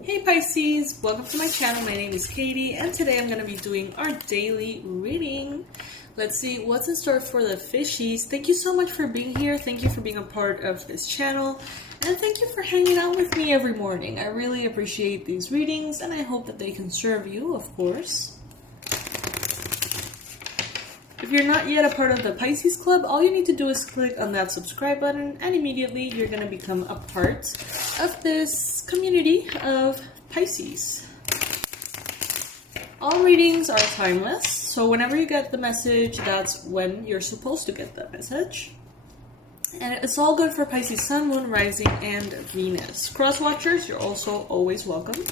Hey Pisces, welcome to my channel. My name is Katie and today I'm going to be doing our daily reading. Let's see what's in store for the fishies. Thank you so much for being here. Thank you for being a part of this channel. And thank you for hanging out with me every morning. I really appreciate these readings and I hope that they can serve you, of course. If you're not yet a part of the Pisces Club, all you need to do is click on that subscribe button and immediately you're going to become a part of this community of Pisces. All readings are timeless, so whenever you get the message, that's when you're supposed to get that message. And it's all good for Pisces Sun, Moon, Rising, and Venus. Cross watchers, you're also always welcome.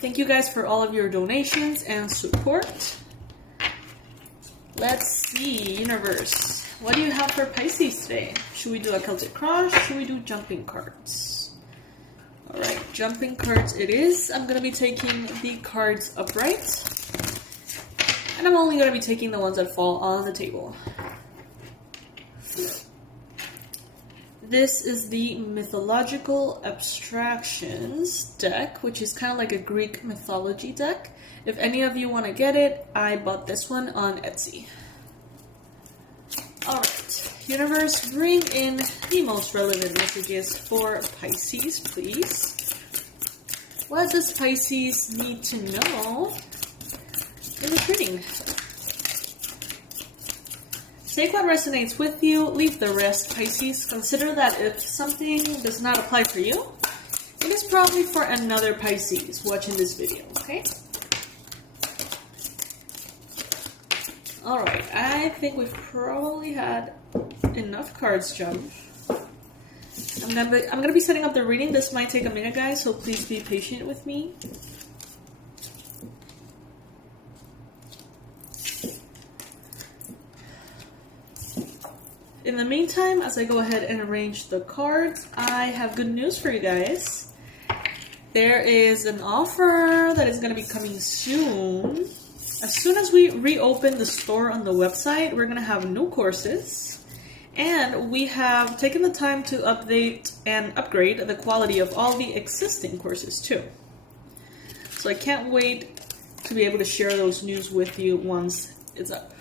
Thank you guys for all of your donations and support. Let's see, universe. What do you have for Pisces today? Should we do a Celtic cross? Should we do jumping cards? Alright, jumping cards it is. I'm going to be taking the cards upright. And I'm only going to be taking the ones that fall on the table. This is the Mythological Abstractions deck, which is kind of like a Greek mythology deck. If any of you want to get it, I bought this one on Etsy. Alright, universe, bring in the most relevant messages for Pisces, please. What does Pisces need to know in this reading? Take what resonates with you, leave the rest, Pisces. Consider that if something does not apply for you, it is probably for another Pisces watching this video, okay? Alright, I think we've probably had enough cards jump. I'm gonna be setting up the reading. This might take a minute, guys, so please be patient with me. In the meantime, as I go ahead and arrange the cards, I have good news for you guys. There is an offer that is going to be coming soon. As soon as we reopen the store on the website, we're going to have new courses. And we have taken the time to update and upgrade the quality of all the existing courses too. So I can't wait to be able to share those news with you once it's up.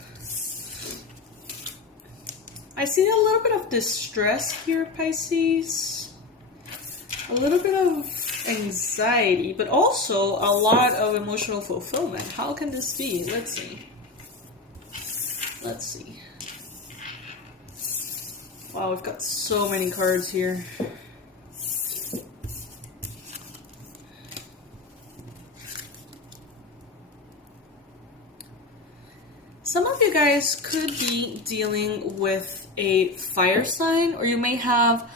I see a little bit of distress here, Pisces. A little bit of anxiety, but also a lot of emotional fulfillment. How can this be? Let's see. Let's see. Wow, we've got so many cards here. Some of you guys could be dealing with a fire sign, or you may have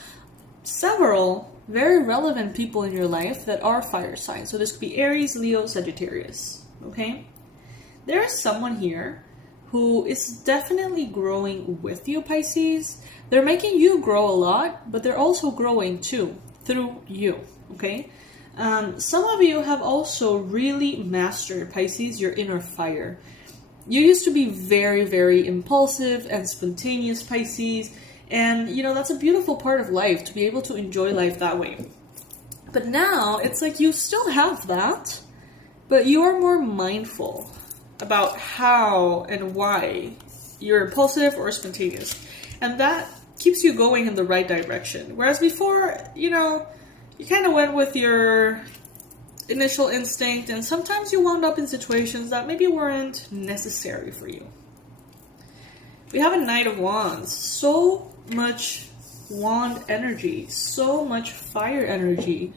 several very relevant people in your life that are fire signs. So this could be Aries, Leo, Sagittarius, okay? There is someone here who is definitely growing with you, Pisces. They're making you grow a lot, but they're also growing too, through you, okay? Some of you have also really mastered, Pisces, your inner fire. You used to be very, very impulsive and spontaneous, Pisces, and you know, that's a beautiful part of life, to be able to enjoy life that way. But now, it's like you still have that, but you are more mindful about how and why you're impulsive or spontaneous. And that keeps you going in the right direction. Whereas before, you know, you kind of went with your initial instinct, and sometimes you wound up in situations that maybe weren't necessary for you. We have a Knight of Wands. So much wand energy, so much fire energy.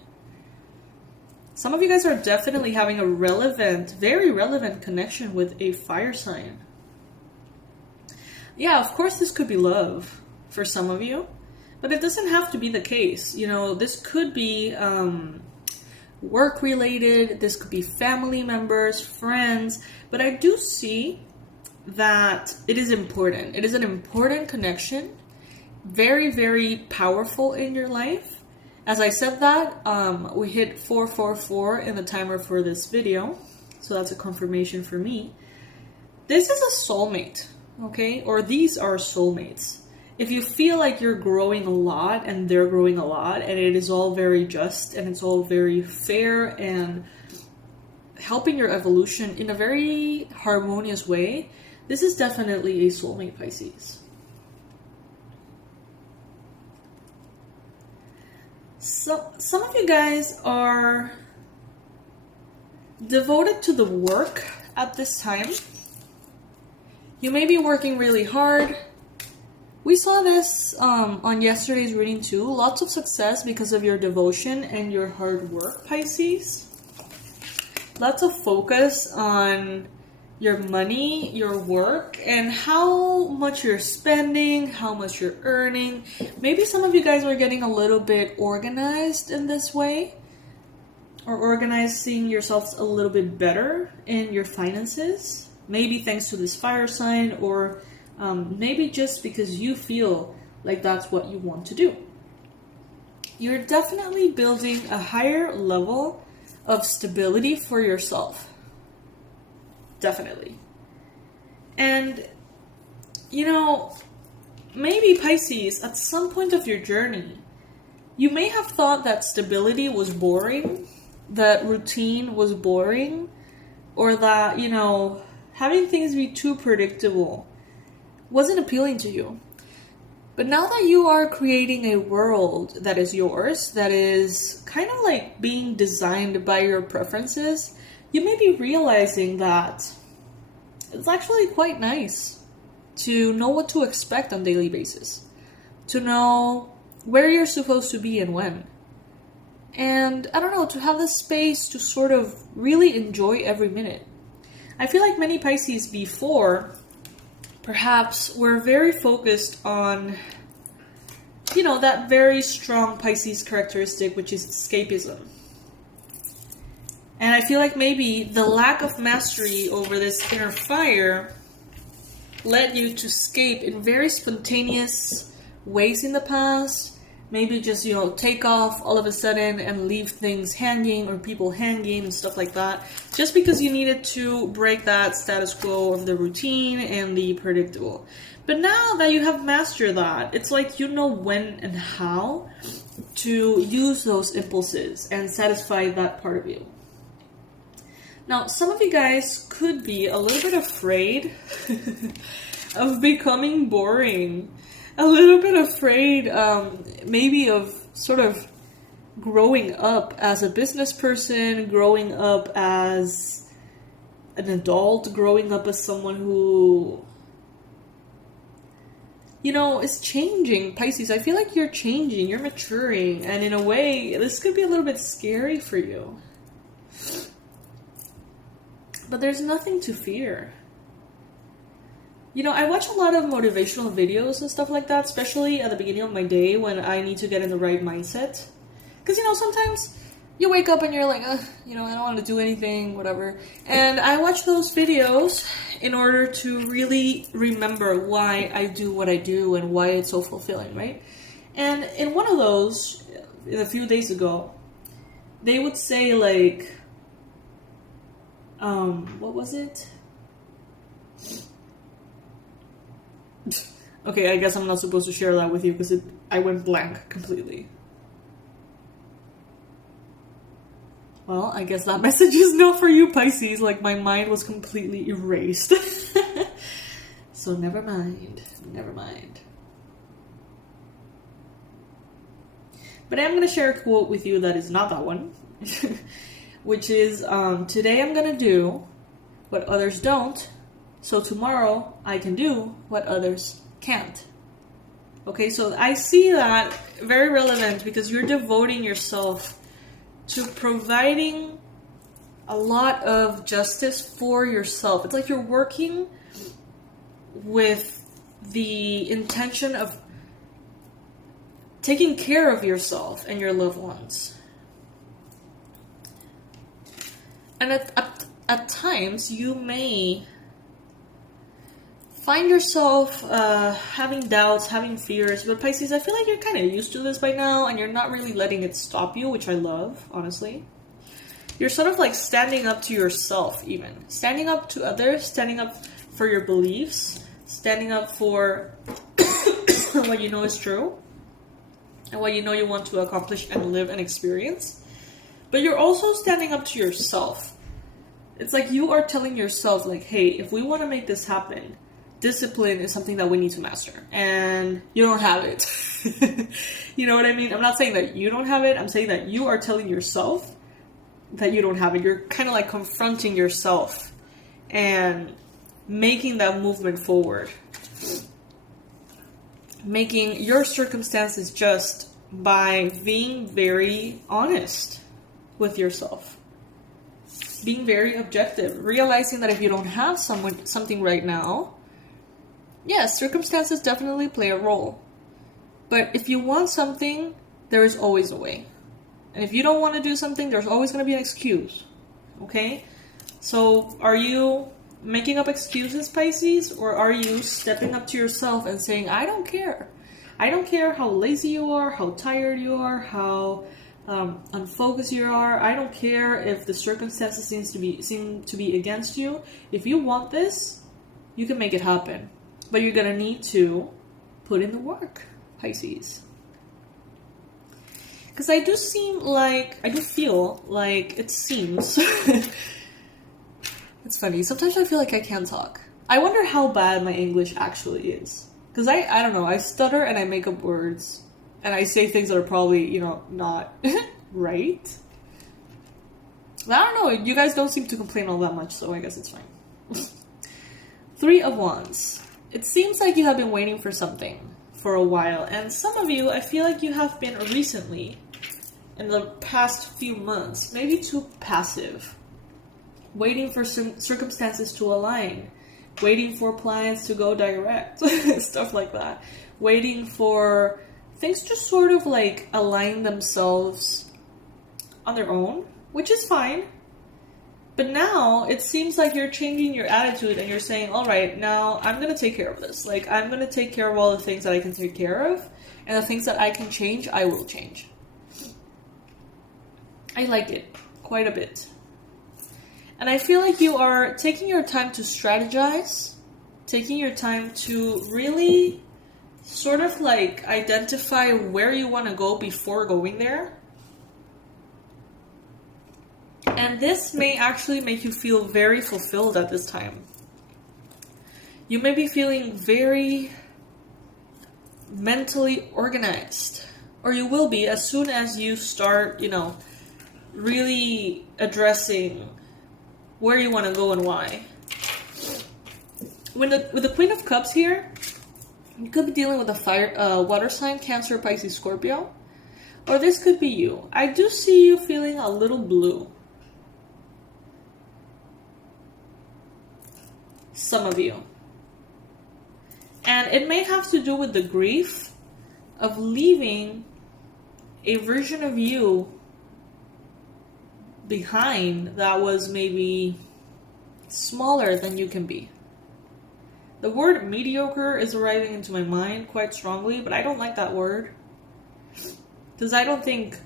Some of you guys are definitely having a relevant, very relevant connection with a fire sign. Yeah, of course this could be love for some of you, but it doesn't have to be the case. You know, this could be work related, this could be family members, friends, but I do see that it is important. It is an important connection, very, very powerful in your life. As I said that, we hit 444 in the timer for this video, so that's a confirmation for me. This is a soulmate, okay? Or these are soulmates. if you feel like you're growing a lot and they're growing a lot and it is all very just and it's all very fair and helping your evolution in a very harmonious way, this is definitely a soulmate, Pisces. So, some of you guys are devoted to the work at this time. You may be working really hard. We saw this on yesterday's reading too. Lots of success because of your devotion and your hard work, Pisces. Lots of focus on your money, your work, and how much you're spending, how much you're earning. Maybe some of you guys are getting a little bit organized in this way, or organizing yourselves a little bit better in your finances. Maybe thanks to this fire sign, or maybe just because you feel like that's what you want to do. You're definitely building a higher level of stability for yourself. Definitely. And, you know, maybe Pisces, at some point of your journey, you may have thought that stability was boring, that routine was boring, or that, you know, having things be too predictable wasn't appealing to you. But now that you are creating a world that is yours, that is kind of like being designed by your preferences, you may be realizing that it's actually quite nice to know what to expect on a daily basis, to know where you're supposed to be and when. And I don't know, to have the space to sort of really enjoy every minute. I feel like many Pisces before perhaps were very focused on, you know, that very strong Pisces characteristic, which is escapism. And I feel like maybe the lack of mastery over this inner fire led you to escape in very spontaneous ways in the past. Maybe just, you know, take off all of a sudden and leave things hanging or people hanging and stuff like that. Just because you needed to break that status quo of the routine and the predictable. But now that you have mastered that, it's like you know when and how to use those impulses and satisfy that part of you. Now, some of you guys could be a little bit afraid of becoming boring. A little bit afraid, maybe of sort of growing up as a business person, growing up as an adult, growing up as someone who, you know, is changing. Pisces, I feel like you're changing, you're maturing, and in a way, this could be a little bit scary for you. But there's nothing to fear. You know, I watch a lot of motivational videos and stuff like that, especially at the beginning of my day when I need to get in the right mindset. Because, you know, sometimes you wake up and you're like, you know, I don't want to do anything, whatever. And I watch those videos in order to really remember why I do what I do and why it's so fulfilling, right? And in one of those, a few days ago, they would say, like, what was it? Okay, I guess I'm not supposed to share that with you because I went blank completely. Well, I guess that message is not for you, Pisces. Like, my mind was completely erased. So never mind. Never mind. But I'm going to share a quote with you that is not that one. Which is, today I'm going to do what others don't, so tomorrow I can do what others can't. Okay, so I see that very relevant because you're devoting yourself to providing a lot of justice for yourself. It's like you're working with the intention of taking care of yourself and your loved ones. And at times, you may find yourself having doubts, having fears. But Pisces, I feel like you're kind of used to this by now, and you're not really letting it stop you, which I love, honestly. You're sort of like standing up to yourself, even. Standing up to others, standing up for your beliefs, standing up for what you know is true, and what you know you want to accomplish and live and experience. But you're also standing up to yourself. It's like you are telling yourself, like, hey, if we want to make this happen, discipline is something that we need to master. And you don't have it. You know what I mean? I'm not saying that you don't have it. I'm saying that you are telling yourself that you don't have it. You're kind of like confronting yourself and making that movement forward. Making your circumstances just by being very honest with yourself. Being very objective. Realizing that if you don't have something right now, yes, circumstances definitely play a role. But if you want something, there is always a way. And if you don't want to do something, there's always going to be an excuse. Okay? So are you making up excuses, Pisces? Or are you stepping up to yourself and saying, I don't care. I don't care how lazy you are, how tired you are, how unfocused you are. I don't care if the circumstances seem to be against you. If you want this, you can make it happen. But you're going to need to put in the work, Pisces. Because I do feel like it seems... It's funny. Sometimes I feel like I can't talk. I wonder how bad my English actually is. Because I don't know. I stutter and I make up words. And I say things that are probably, not right. But I don't know. You guys don't seem to complain all that much, so I guess it's fine. 3 of Wands. It seems like you have been waiting for something for a while. And some of you, I feel like you have been recently, in the past few months, maybe too passive. Waiting for some circumstances to align. Waiting for plans to go direct. Stuff like that. Waiting for things to sort of like align themselves on their own, which is fine. But now it seems like you're changing your attitude and you're saying, all right, now I'm going to take care of this. Like, I'm going to take care of all the things that I can take care of, and the things that I can change, I will change. I like it quite a bit. And I feel like you are taking your time to strategize, taking your time to really sort of like identify where you want to go before going there. And this may actually make you feel very fulfilled at this time. You may be feeling very mentally organized. Or you will be as soon as you start, really addressing where you want to go and why. With the Queen of Cups here, you could be dealing with a water sign, Cancer, Pisces, Scorpio. Or this could be you. I do see you feeling a little blue. Some of you. And it may have to do with the grief of leaving a version of you behind that was maybe smaller than you can be. The word mediocre is arriving into my mind quite strongly, but I don't like that word. Because I don't think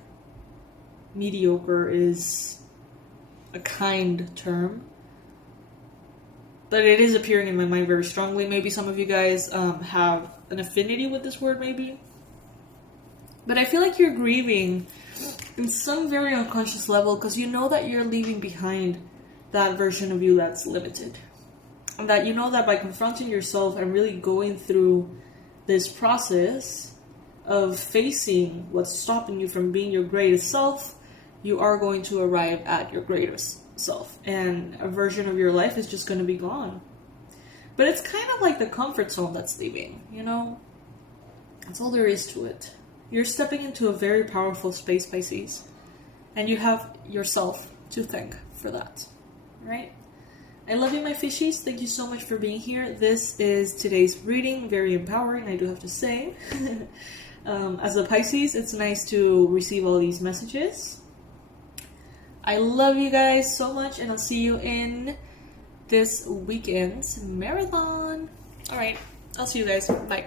mediocre is a kind term. But it is appearing in my mind very strongly. Maybe some of you guys have an affinity with this word, maybe. But I feel like you're grieving in some very unconscious level because you know that you're leaving behind that version of you that's limited. And that you know that by confronting yourself and really going through this process of facing what's stopping you from being your greatest self, you are going to arrive at your greatest self. And a version of your life is just going to be gone. But it's kind of like the comfort zone that's leaving, That's all there is to it. You're stepping into a very powerful space, Pisces. And you have yourself to thank for that. Right? I love you, my fishies. Thank you so much for being here. This is today's reading. Very empowering, I do have to say. As a Pisces, it's nice to receive all these messages. I love you guys so much, and I'll see you in this weekend's marathon. Alright, I'll see you guys. Bye.